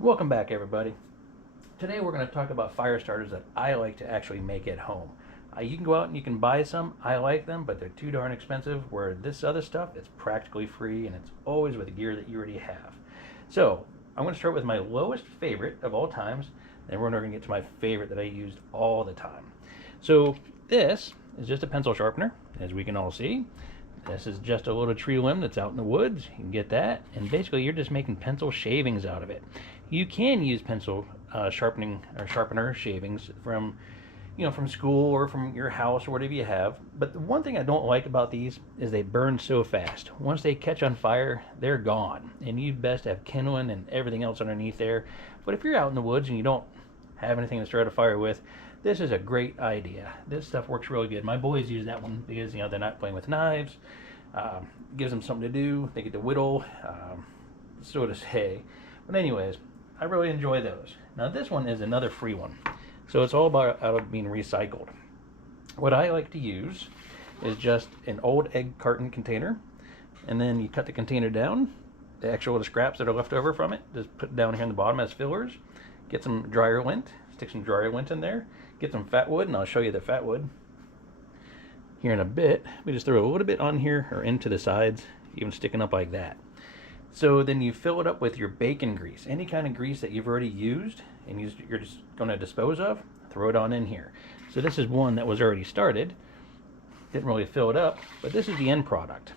Welcome back, everybody. Today we're going to talk about fire starters that I like to actually make at home. You can go out and you can buy some. I like them, but they're too darn expensive. Where this other stuff, it's practically free and it's always with gear that you already have. So I'm going to start with my lowest favorite of all times, and we're going to get to my favorite that I used all the time. So this is just a pencil sharpener, as we can all see. This is just a little tree limb that's out in the woods. You can get that, and basically you're just making pencil shavings out of it. You can use pencil sharpening or sharpener shavings from, from school or from your house or whatever you have. But the one thing I don't like about these is they burn so fast. Once they catch on fire, they're gone, and you best have kindling and everything else underneath there. But if you're out in the woods and you don't have anything to start a fire with, this is a great idea. This stuff works really good. My boys use that one because they're not playing with knives. Gives them something to do. They get to whittle, so to say. But anyways, I really enjoy those. Now this one is another free one, so it's all about out of being recycled. What I like to use is just an old egg carton container, and then you cut the container down. The actual scraps that are left over from it, just put it down here in the bottom as fillers. Get some dryer lint. Stick some dryer lint in there. Get some fat wood, and I'll show you the fat wood here in a bit. We just throw a little bit on here or into the sides, even sticking up like that. So then you fill it up with your bacon grease, any kind of grease that you've already used and you're just going to dispose of, throw it on in here. So this is one that was already started. Didn't really fill it up, but this is the end product.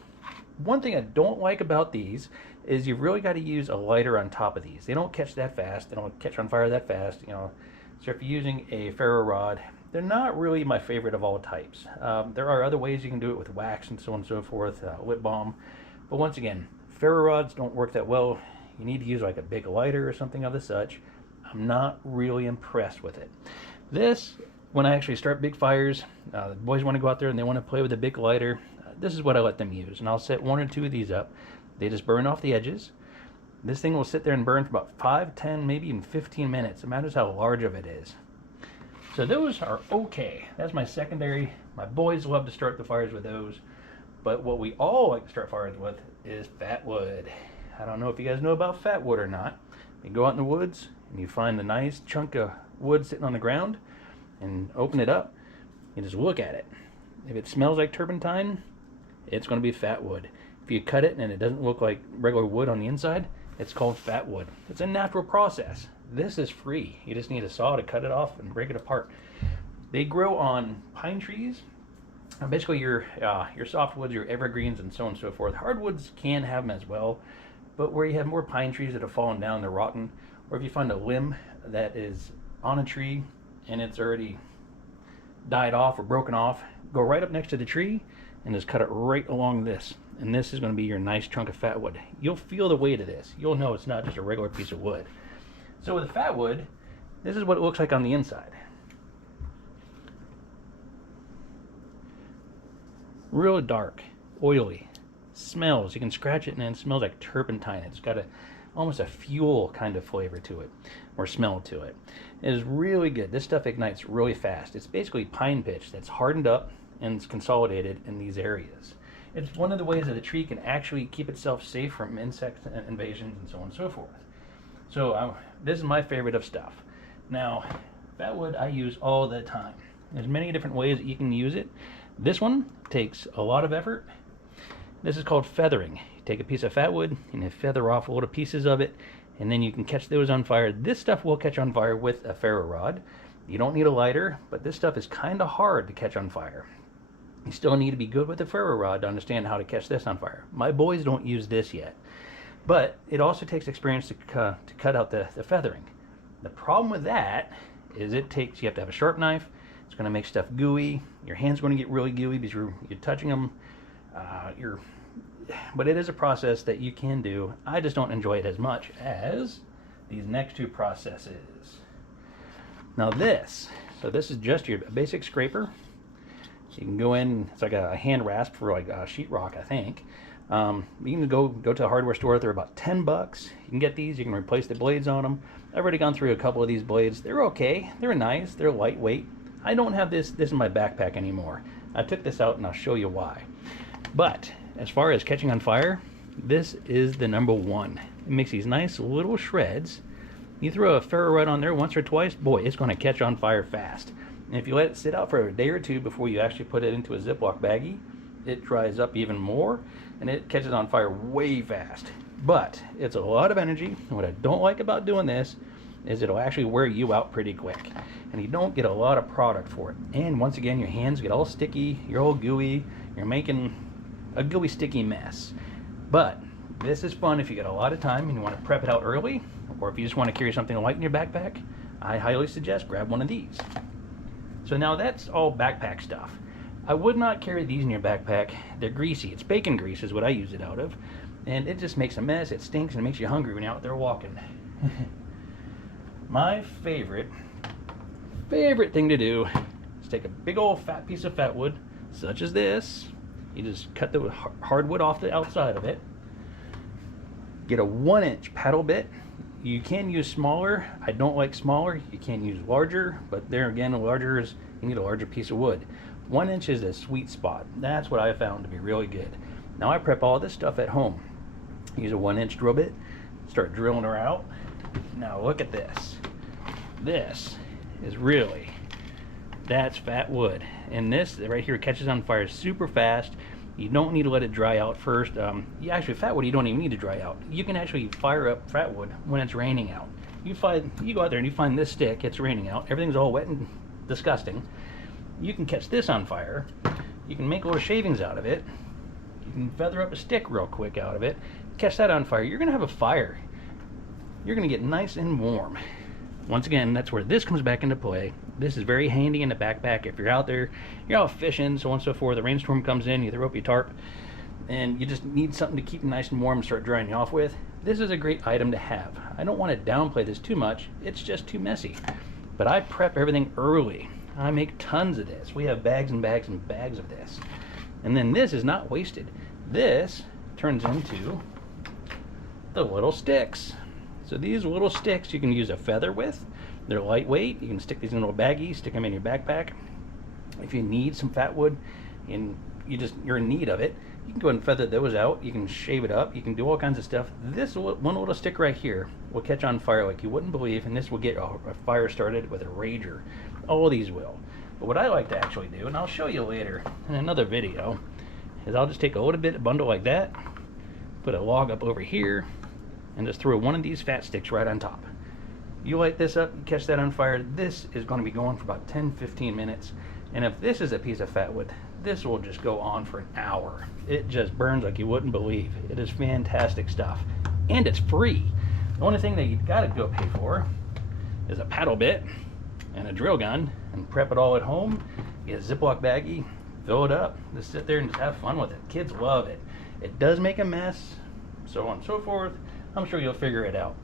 One thing I don't like about these is you've really got to use a lighter on top of these. They don't catch that fast. They don't catch on fire that fast, So if you're using a ferro rod, they're not really my favorite of all types. There are other ways you can do it with wax and so on and so forth, lip balm. But once again, ferro rods don't work that well. You need to use like a big lighter or something of the such. I'm not really impressed with it. This, when I actually start big fires, the boys want to go out there and they want to play with a big lighter. This is what I let them use. And I'll set one or two of these up. They just burn off the edges. This thing will sit there and burn for about 5, 10, maybe even 15 minutes. It matters how large of it is. So those are okay. That's my secondary. My boys love to start the fires with those. But what we all like to start fires with is fat wood. I don't know if you guys know about fat wood or not. You go out in the woods and you find a nice chunk of wood sitting on the ground and open it up and just look at it. If it smells like turpentine, it's going to be fat wood. If you cut it and it doesn't look like regular wood on the inside, it's called fat wood. It's a natural process. This is free. You just need a saw to cut it off and break it apart. They grow on pine trees. Basically your softwoods, your evergreens, and so on and so forth. Hardwoods can have them as well, but where you have more pine trees that have fallen down, they're rotten, or if you find a limb that is on a tree and it's already died off or broken off, go right up next to the tree and just cut it right along this. And this is going to be your nice chunk of fat wood. You'll feel the weight of this. You'll know it's not just a regular piece of wood. So with the fat wood, this is what it looks like on the inside. Real dark, oily, smells. You can scratch it and it smells like turpentine. It's got almost a fuel kind of flavor to it, or smell to it. It is really good. This stuff ignites really fast. It's basically pine pitch that's hardened up and it's consolidated in these areas. It's one of the ways that a tree can actually keep itself safe from insect invasions and so on and so forth. So this is my favorite of stuff. Now, fat wood I use all the time. There's many different ways that you can use it. This one takes a lot of effort. This is called feathering. You take a piece of fat wood and you feather off little pieces of it, and then you can catch those on fire. This stuff will catch on fire with a ferro rod. You don't need a lighter, but this stuff is kind of hard to catch on fire. You still need to be good with a ferro rod to understand how to catch this on fire. My boys don't use this yet, but it also takes experience to cut out the feathering. The problem with that is you have to have a sharp knife. It's going to make stuff gooey. Your hand's going to get really gooey because you're touching them. But it is a process that you can do. I just don't enjoy it as much as these next two processes. Now this is just your basic scraper. So you can go in, it's like a hand rasp for like sheetrock, I think. You can go to a hardware store. They're about $10. You can get these. You can replace the blades on them. I've already gone through a couple of these blades. They're okay. They're nice. They're lightweight. I don't have this in my backpack anymore. I took this out and I'll show you why. But as far as catching on fire, this is the number one. It makes these nice little shreds You throw a ferro rod on there once or twice, boy, it's going to catch on fire fast. And if you let it sit out for a day or two before you actually put it into a Ziploc baggie, it dries up even more and it catches on fire way fast. But it's a lot of energy, and what I don't like about doing this is it'll actually wear you out pretty quick, and you don't get a lot of product for it. And once again, your hands get all sticky, you're all gooey, you're making a gooey, sticky mess. But this is fun if you get a lot of time and you want to prep it out early, or if you just want to carry something light in your backpack. I highly suggest grab one of these. So now that's all backpack stuff. I would not carry these in your backpack. They're greasy. It's bacon grease is what I use it out of, and it just makes a mess. It stinks and it makes you hungry when you're out there walking. My favorite thing to do is take a big old fat piece of fat wood, such as this. You just cut the hardwood off the outside of it. Get a 1-inch paddle bit. You can use smaller. I don't like smaller. You can use larger, but there again, larger is, you need a larger piece of wood. 1 inch is a sweet spot. That's what I found to be really good. Now I prep all this stuff at home. Use a 1-inch drill bit, start drilling her out. Now look at this. This is really, that's fat wood. And this right here catches on fire super fast. You don't need to let it dry out first. Actually, fat wood, you don't even need to dry out. You can actually fire up fat wood when it's raining out. You go out there and you find this stick, it's raining out, everything's all wet and disgusting. You can catch this on fire. You can make little shavings out of it. You can feather up a stick real quick out of it. Catch that on fire. You're going to have a fire. You're going to get nice and warm. Once again, that's where this comes back into play. This is very handy in the backpack. If you're out there, you're out fishing, so on and so forth, the rainstorm comes in, you throw up your tarp, and you just need something to keep you nice and warm and start drying you off with. This is a great item to have. I don't want to downplay this too much. It's just too messy. But I prep everything early. I make tons of this. We have bags and bags and bags of this. And then this is not wasted. This turns into the little sticks. So these little sticks you can use a feather with. They're lightweight. You can stick these in little baggies, stick them in your backpack. If you need some fat wood and you're in need of it, you can go and feather those out. You can shave it up. You can do all kinds of stuff. This one little stick right here will catch on fire like you wouldn't believe, and this will get a fire started with a rager. All of these will. But what I like to actually do, and I'll show you later in another video, is I'll just take a little bit of bundle like that, put a log up over here, and just throw one of these fat sticks right on top. You light this up, you catch that on fire, this is going to be going for about 10-15 minutes. And if this is a piece of fat wood, this will just go on for an hour. It just burns like you wouldn't believe. It is fantastic stuff. And it's free. The only thing that you gotta go pay for is a paddle bit and a drill gun, and prep it all at home. Get a Ziploc baggie, fill it up, just sit there and just have fun with it. Kids love it. It does make a mess, so on and so forth. I'm sure you'll figure it out.